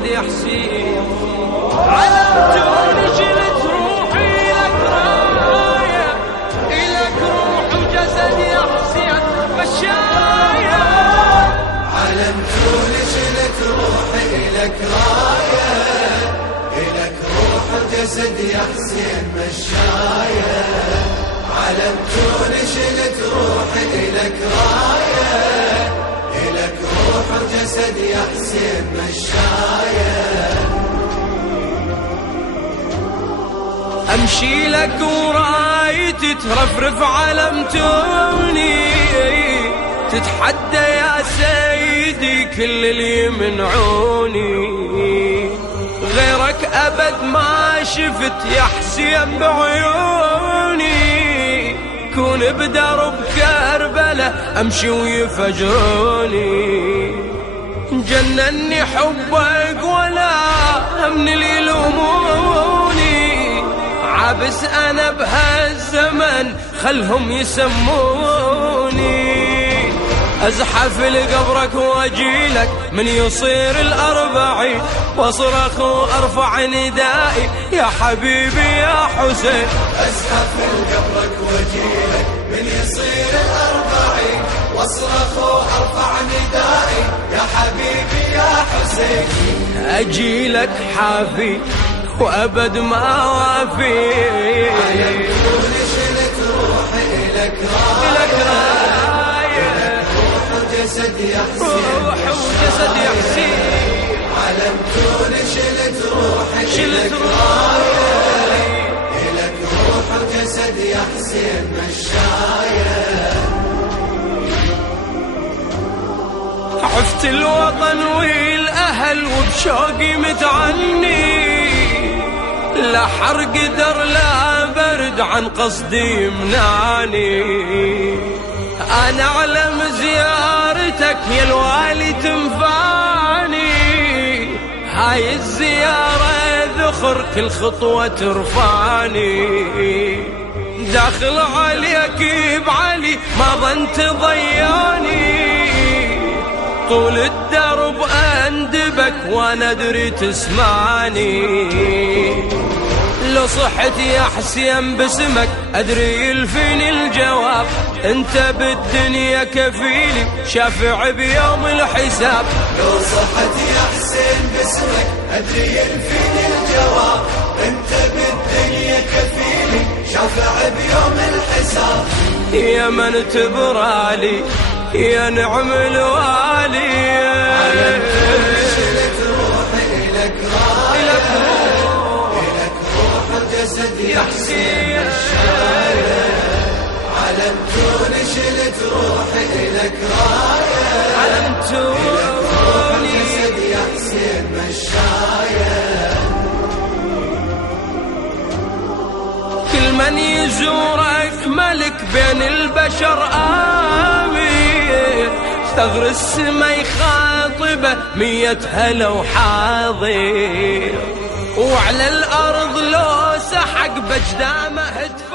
جسد يا حسين. علمتوني شلت روحي لك راية، إلك روح وجسد يا حسين مشاية. علمتوني شلت روحي إلك راية، إلك روح وجسد يا حسين مشاية. علمتوني شلت روحي إلك راية، إلك روح وجسد يا حسين مشاية. أمشي لك ورايتي ترفرف علمتوني، تتحدى يا سيدي كل اللي يمنعوني. غيرك أبد ما شفت يا حسين بعيوني. كون بدرب كربلة أمشي ويفجروني. جنني حبك ولا من اللي يلوموني. عابس أنا بهالزمن خلهم يسموني. أزحف لقبرك واجيلك من يصير الأربعين، واصرخ وارفع ندائي يا حبيبي يا حسين. أزحف لقبرك واجيلك من يصير الأربعين، واصرخ وارفع ندائي يا حبيبي يا حسين. أجيلك حافي وأبد ما وافي. علمتوني شلت روحي إلك راية، روح وجسد يا حسين مشاية. علمتوني شلت روحي إلك راية، إلك روح وجسد يا حسين مشاية. عفت الوطن والأهل وبشوقي متعني. لا حر قدر لا برد عن قصدي يمنعني. أنا أعلم زيارتك يا الوالي تنفعني. هاي الزيارة ذخر كل خطوة ترفعني. داخل عليك بعلي ما ظنت ضياني. طول الدرب أندبك وأنا أدري تسمعني. لو صحت يا حسين باسمك أدري يلفيني الجواب. أنت بالدنيا كفيلي شافع بيوم الحساب. لو صحت يا حسين باسمك أدري يلفيني الجواب. أنت بالدنيا كفيلي شافع بيوم الحساب. يا من تبرالي يا نعم الوالي. علمتوني شلت روحي إلك راية، إلك روح وجسد يا حسين مشاية. علمتوني شلت روحي إلك راية، علمتوني جسد يا حسين مشاية. كل من يزورك ملك بين البشر آمين. ثغر السما يخاطبه 100 هلا وحاضر. وعلى الأرض لو سحق بجدامه هتف